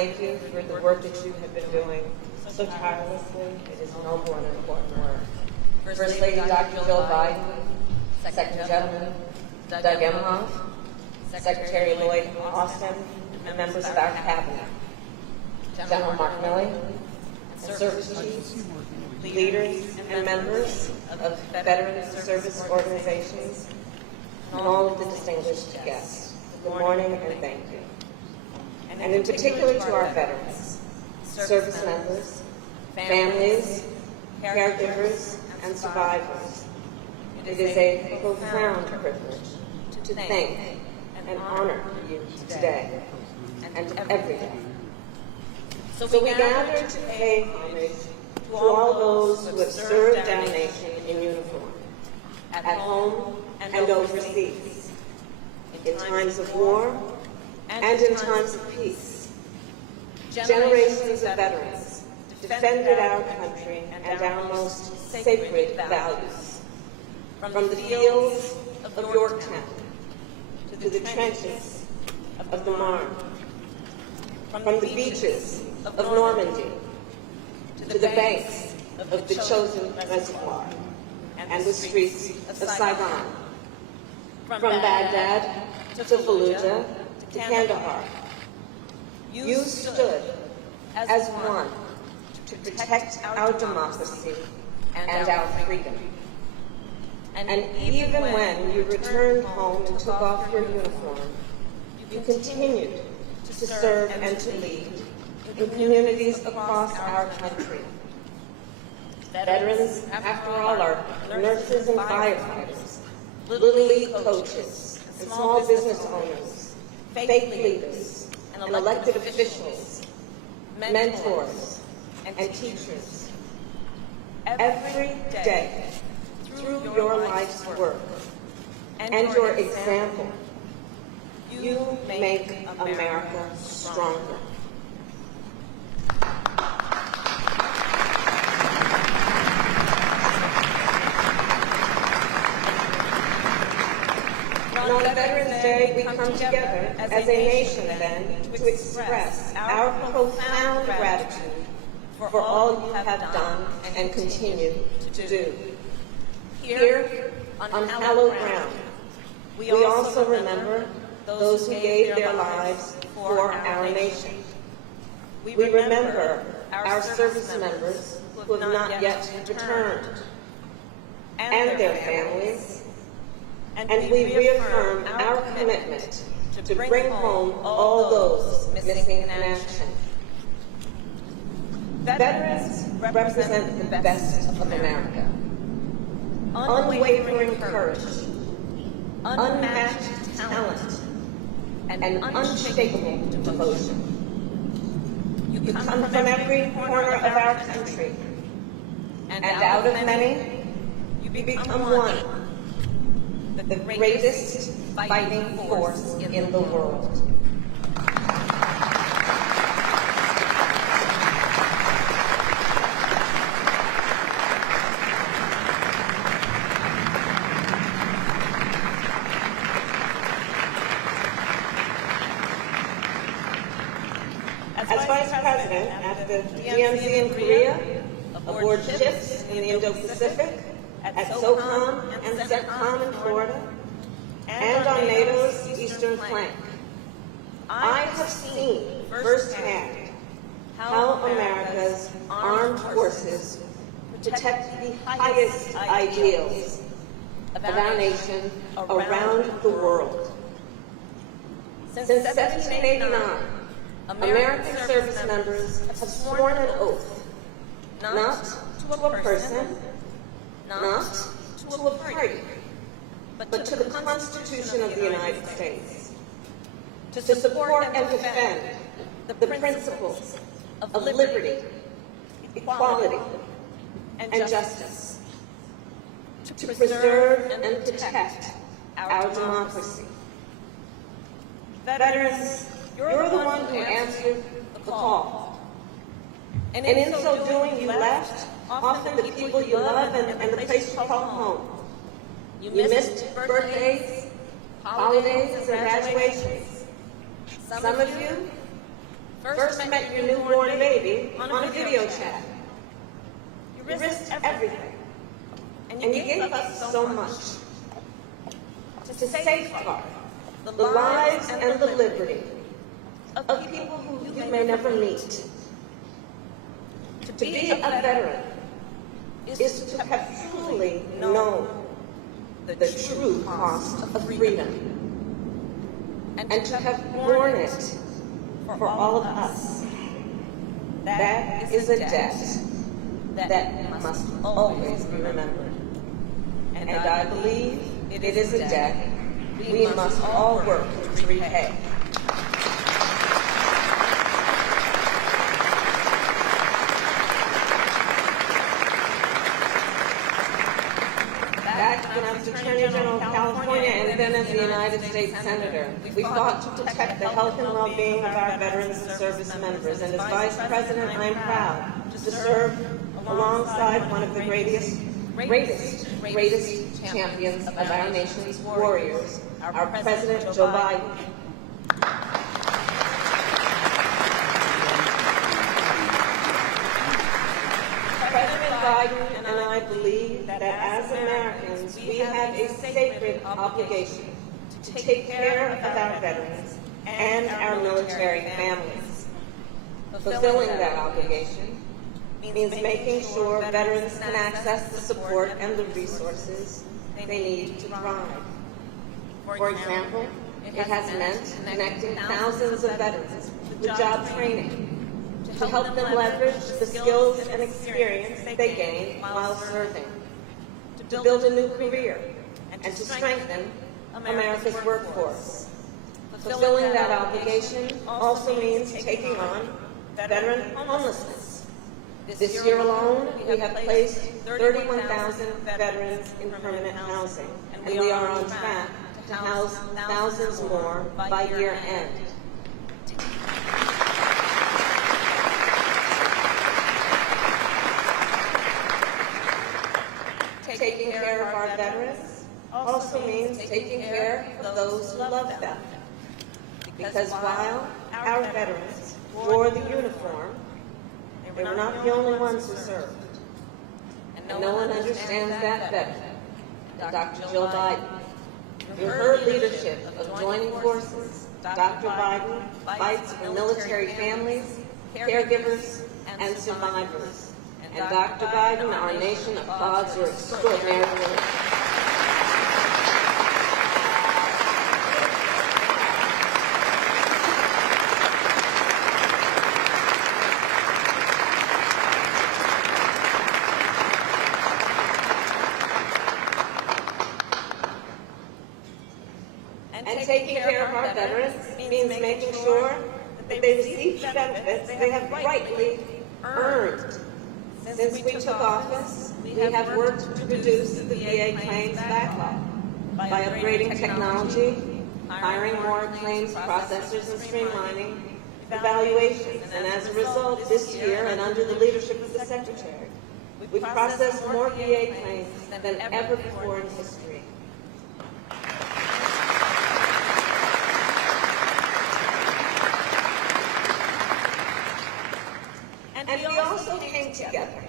thank you for the work that you have been doing so tirelessly. It is noble and important work. First Lady Dr. Jill Biden, Second Gentleman Doug Emhoff, Secretary Lloyd Austin, and members of our cabinet, General Mark Milley, and service chiefs, leaders and members of veteran service organizations, and all of the distinguished guests. Good morning and thank you. And in particular to our veterans, service members, families, caregivers, and survivors. It is a profound privilege to thank and honor you today and every day. So we gather to pay homage to all those who have served our nation in uniform, at home and overseas, in times of war and in times of peace. Generations of veterans defended our country and our most sacred values, from the fields of Yorktown to the trenches of the Marne, from the beaches of Normandy to the banks of the Chosin Reservoir and the streets of Saigon, from Baghdad to Fallujah to Kandahar. You stood as one to protect our democracy and our freedom. And even when you returned home and took off your uniform, you continued to serve and to lead in communities across our country. Veterans, after all, are nurses and firefighters, Little League coaches, and small business owners, faith leaders, and elected officials, mentors, and teachers. Every day, through your life's work and your example, you make America stronger. On Veterans Day, we come together as a nation then to express our profound gratitude for all you have done and continue to do. Here, on hallowed ground, we also remember those who gave their lives for our nation. We remember our service members who have not yet returned, and their families, and we reaffirm our commitment to bring home all those missing in action. Veterans represent the best of America. Unwavering courage, unmatched talent, and unshakable devotion. You come from every corner of our country, and out of many, you become one, the greatest fighting force in the world. As Vice President at the DMZ in Korea, aboard ships in the Indo-Pacific, at SOCOM and CENTCOM in Florida, and on NATO's eastern flank, I have seen firsthand how America's armed forces protect the highest ideals of our nation around the world. Since 1789, American service members have sworn an oath, not to a person, not to a party, but to the Constitution of the United States, to support and defend the principles of liberty, equality, and justice, to preserve and protect our democracy. Veterans, you're the one who answered the call. And in so doing, you left often the people you love and the place you call home. You missed birthdays, holidays, and graduations. Some of you First met your newborn baby on a video chat. You risked everything. And you gave us so much to safeguard the lives and the liberty of people who you may never meet. To be a veteran is to have truly known the true cost of freedom and to have borne it for all of us. That is a debt that must always be remembered. And I believe it is a debt we must all work to repay. Back when I was Attorney General of California and then as the United States Senator, we fought to protect the health and well-being of our veterans and service members. And as Vice President, I'm proud to serve alongside one of the greatest champions of our nation's warriors, our President Joe Biden. President Biden and I believe that as Americans, we have a sacred obligation to take care of our veterans and our military families. Fulfilling that obligation means making sure veterans can access the support and the resources they need to thrive. For example, it has meant connecting thousands of veterans with job training to help them leverage the skills and experience they gained while serving, to build a new career, and to strengthen America's workforce. Fulfilling that obligation also means taking on veteran homelessness. This year alone, we have placed 31,000 veterans in permanent housing, and we are on track to house thousands more by year end. Taking care of our veterans also means taking care of those who love them. Because while our veterans wore the uniform, they were not the only ones who served. And no one understands that better than Dr. Jill Biden. Through her leadership of joining forces, Dr. Biden fights for military families, caregivers, and survivors. And Dr. Biden, our nation applauds your extraordinary work. And taking care of our veterans means making sure that they receive the benefits they have rightly earned. Since we took office, we have worked to reduce the VA claims backlog by upgrading technology, hiring more claims processors, and streamlining evaluations. And as a result, this year, and under the leadership of the Secretary, we've processed more VA claims than ever before in history. And we also came together,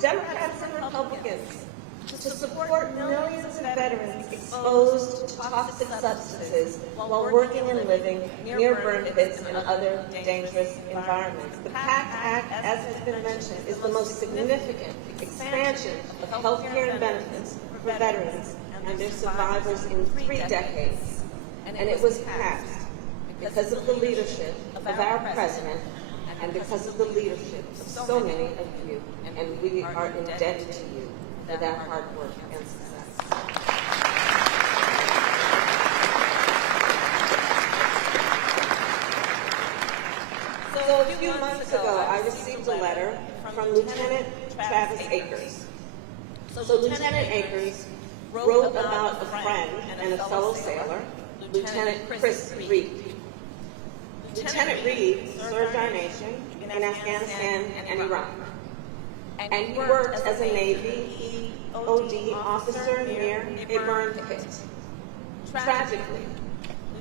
Democrats and Republicans, to support millions of veterans exposed to toxic substances while working and living near burn pits and other dangerous environments. The PACT Act, as has been mentioned, is the most significant expansion of health care and benefits for veterans and their survivors in 3 decades. And it was passed because of the leadership of our President and because of the leadership of so many of you, and we are indebted to you for that hard work and success. So a few months ago, I received a letter from Lieutenant Travis Akers. So Lieutenant Akers wrote about a friend and a fellow sailor, Lieutenant Chris Reed. Lieutenant Reed served our nation in Afghanistan and Iraq, and he worked as a Navy EOD officer near a burn pit. Tragically,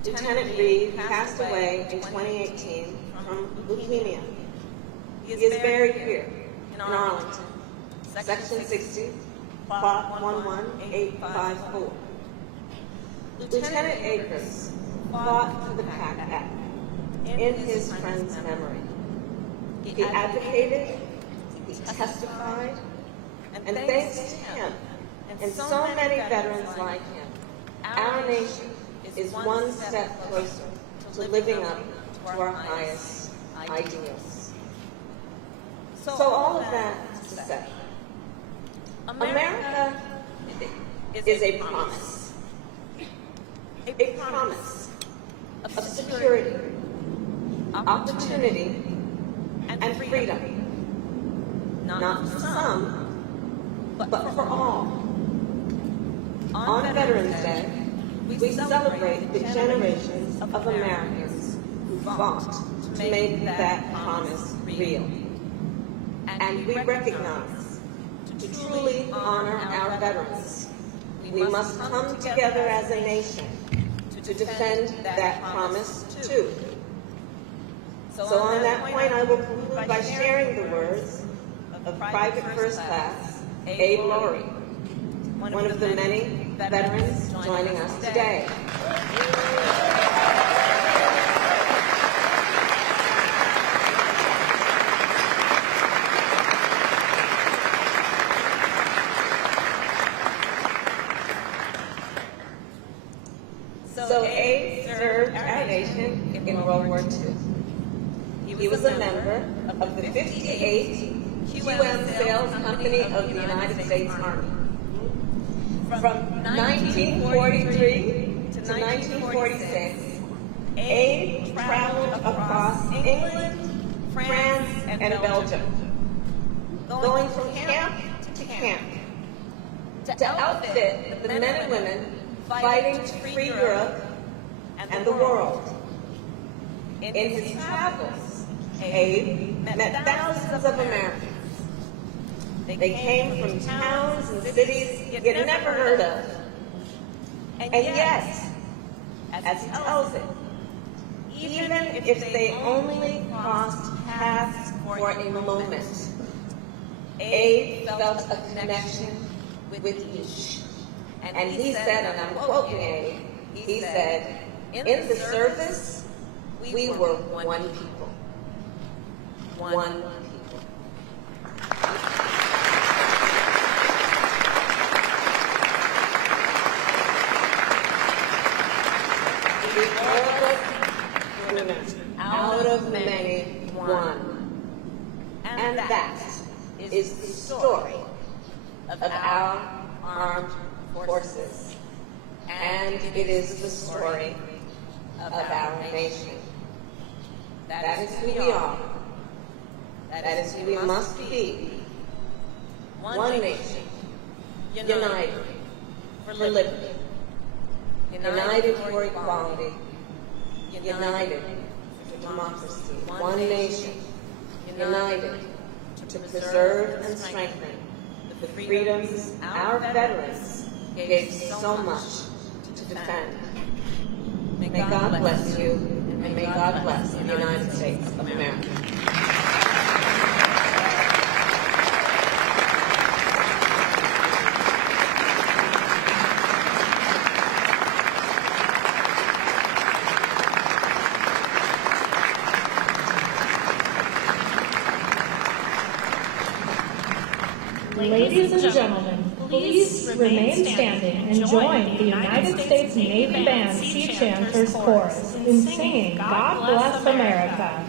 Lieutenant Reed passed away in 2018 from leukemia. He is buried here in Arlington, Section 60, Plot 11854. Lieutenant Akers fought for the PAC in his friend's memory. He advocated, he testified, and thanks to him and so many veterans like him, our nation is one step closer to living up to our highest ideals. So all of that to say, America is a promise. A promise of security, opportunity, and freedom. Not for some, but for all. On Veterans Day, we celebrate the generations of Americans who fought to make that promise real. And we recognize, to truly honor our veterans, we must come together as a nation to defend that promise too. So on that point, I will conclude by sharing the words of Private First Class Abe Laurie, one of the many veterans joining us today. So Abe served our nation in World War II. He was a member of the 58th QM Sales Company of the United States Army. From 1943 to 1946, Abe traveled across England, France, and Belgium, going from camp to camp to outfit the men and women fighting to free Europe and the world. In his travels, Abe met thousands of Americans. They came from towns and cities he had never heard of. And yet, as he tells it, even if they only crossed paths for a moment, Abe felt a connection with each. And he said, and I'm quoting Abe, he said, in the service, we were one people. One people. Out of many, one. And that is the story of our armed forces. And it is the story of our nation. That is who we are. That is who we must be. One nation, united for liberty, united for equality, united for democracy. One nation, united to preserve and strengthen the freedoms our veterans gave so much to defend. May God bless you, and may God bless the United States of America. Ladies and gentlemen, please remain standing and join the United States Navy Band Sea Chanters Chorus in singing God Bless America.